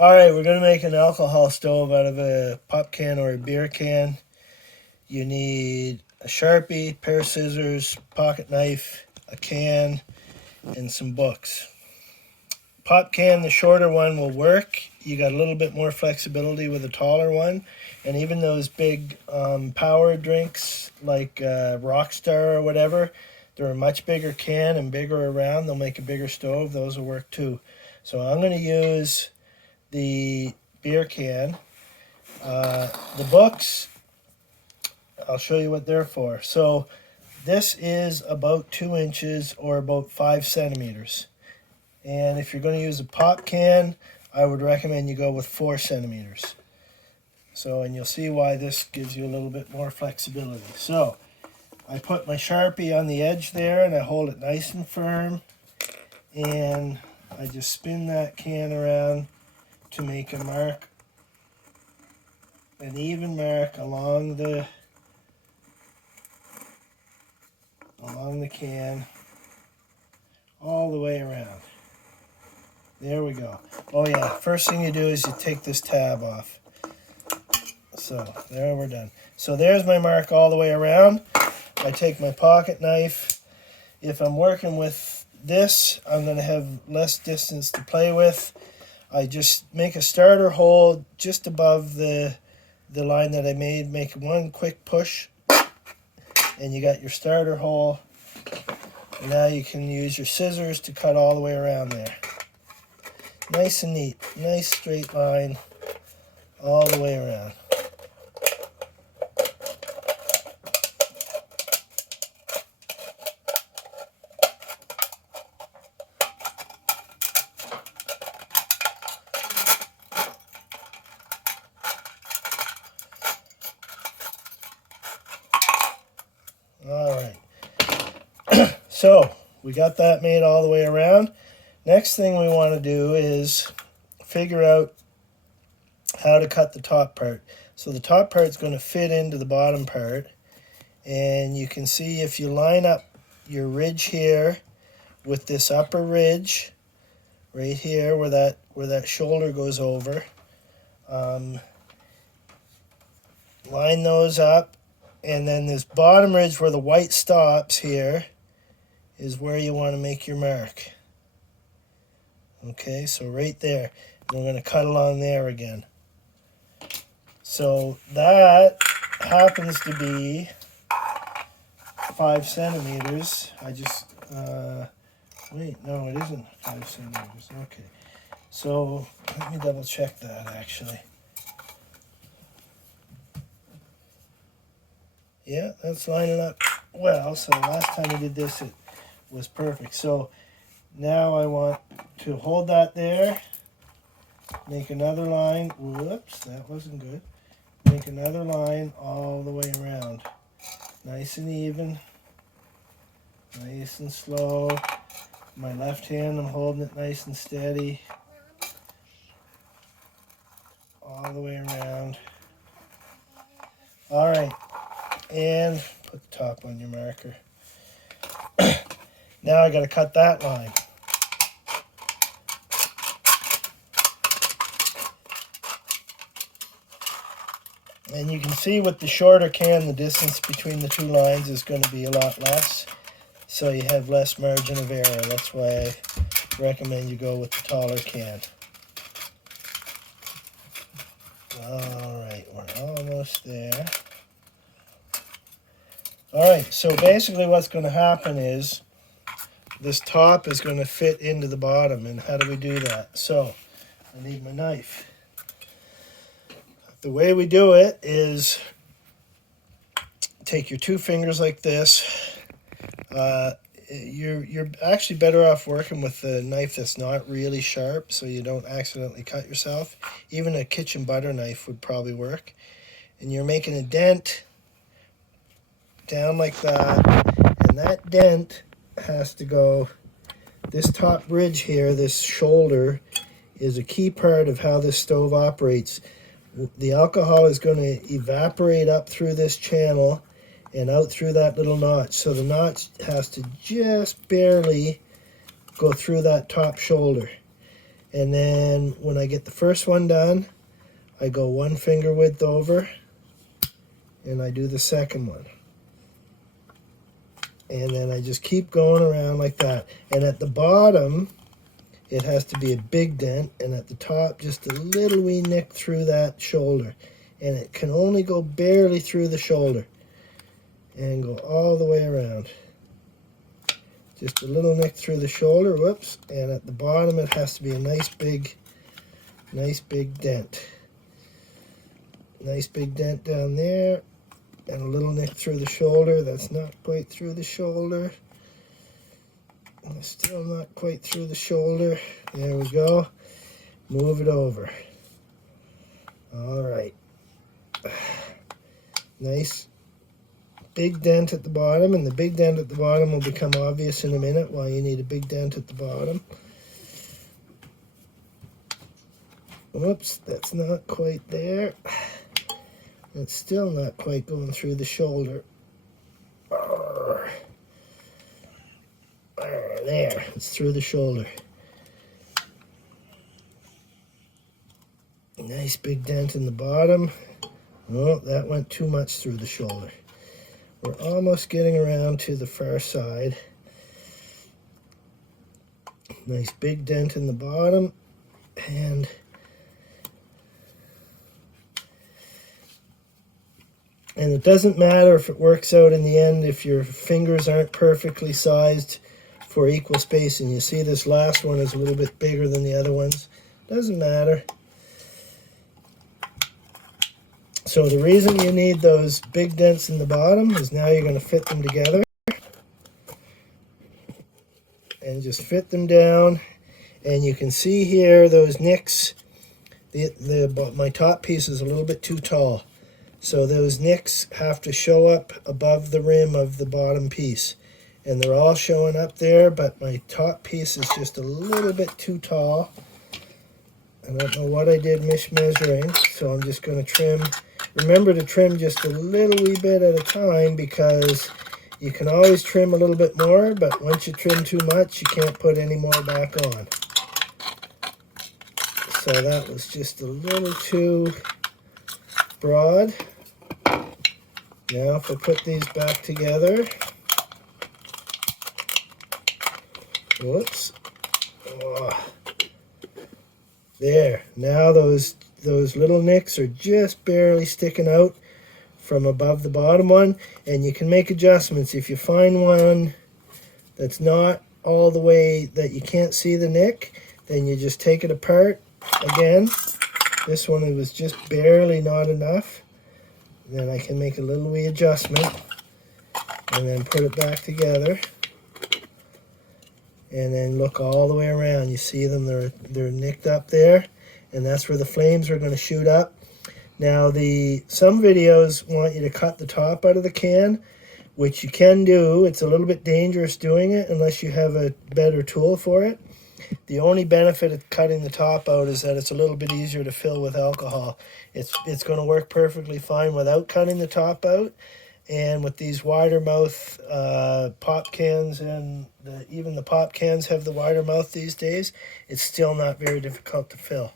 All right, we're going to make an alcohol stove out of a pop can or a beer can. You need a sharpie, pair of scissors, pocket knife, a can, and some books. Pop can, the shorter one, will work. You got a little bit more flexibility with a taller one. And even those big power drinks like Rockstar or whatever, they're a much bigger can and bigger around. They'll make a bigger stove. Those will work too. So I'm going to use the beer can. The books, I'll show you what they're for. So this is about 2 inches or about 5 centimeters. And if you're going to use a pop can, I would recommend you go with 4 centimeters. So, and you'll see why this gives you a little bit more flexibility. So I put my Sharpie on the edge there and I hold it nice and firm. And I just spin that can around to make a mark, an even mark along the can all the way around. There we go. Oh yeah, first thing you do is you take this tab off. So there, we're done. So there's my mark all the way around. I take my pocket knife. If I'm working with this, I'm going to have less distance to play with. I just make a starter hole just above the line that I made. Make one quick push, and you got your starter hole. And now you can use your scissors to cut all the way around there. Nice and neat. Nice straight line all the way around. All right. So we got that made all the way around. Next thing we want to do is figure out how to cut the top part. So the top part is going to fit into the bottom part. And you can see if you line up your ridge here with this upper ridge right here where that shoulder goes over, line those up. And then this bottom ridge where the white stops here is where you want to make your mark. Okay, so right there. And we're going to cut along there again. So that happens to be 5 centimeters. I just, wait, no, it isn't 5 centimeters. Okay, so let me double check that actually. Yeah, that's lining up well. So last time I did this, it was perfect. So now I want to hold that there, make another line. Whoops, that wasn't good. Make another line all the way around. Nice and even, nice and slow. My left hand, I'm holding it nice and steady. All the way around. All right. And put the top on your marker. Now I got to cut that line. And you can see with the shorter can, the distance between the two lines is going to be a lot less. So you have less margin of error. That's why I recommend you go with the taller can. All right, we're almost there. Alright, so basically what's going to happen is this top is going to fit into the bottom. And how do we do that? So, I need my knife. The way we do it is take your 2 fingers like this. You're actually better off working with a knife that's not really sharp so you don't accidentally cut yourself. Even a kitchen butter knife would probably work. And you're making a dent down like that, and that dent has to go, this top ridge here, this shoulder, is a key part of how this stove operates. The alcohol is going to evaporate up through this channel and out through that little notch. So the notch has to just barely go through that top shoulder. And then when I get the first one done, I go 1 finger width over and I do the second one. And then I just keep going around like that. And at the bottom, it has to be a big dent, and at the top, just a little wee nick through that shoulder. And it can only go barely through the shoulder and go all the way around. Just a little nick through the shoulder, whoops, and at the bottom it has to be a nice big dent. Nice big dent down there, and a little nick through the shoulder. That's not quite through the shoulder. Still not quite through the shoulder. There we go. Move it over. All right. Nice big dent at the bottom, and the big dent at the bottom will become obvious in a minute why you need a big dent at the bottom. Whoops, that's not quite there. It's still not quite going through the shoulder. There, it's through the shoulder. Nice big dent in the bottom. Oh, that went too much through the shoulder. We're almost getting around to the far side. Nice big dent in the bottom. And it doesn't matter if it works out in the end if your fingers aren't perfectly sized for equal spacing. You see this last one is a little bit bigger than the other ones. Doesn't matter. So the reason you need those big dents in the bottom is now you're going to fit them together. And just fit them down. And you can see here those nicks. My top piece is a little bit too tall. So those nicks have to show up above the rim of the bottom piece. And they're all showing up there, but my top piece is just a little bit too tall. I don't know what I did mismeasuring, so I'm just going to trim. Remember to trim just a little wee bit at a time, because you can always trim a little bit more, but once you trim too much, you can't put any more back on. So that was just a little too broad. Now if I put these back together, whoops, oh, there, now those little nicks are just barely sticking out from above the bottom one, and you can make adjustments. If you find one that's not all the way that you can't see the nick, then you just take it apart again. This one, it was just barely not enough. Then I can make a little wee adjustment and then put it back together. And then look all the way around. You see them, they're nicked up there, and that's where the flames are going to shoot up. Now some videos want you to cut the top out of the can, which you can do. It's a little bit dangerous doing it unless you have a better tool for it. The only benefit of cutting the top out is that it's a little bit easier to fill with alcohol. It's going to work perfectly fine without cutting the top out. And with these wider mouth pop cans, and even the pop cans have the wider mouth these days, it's still not very difficult to fill.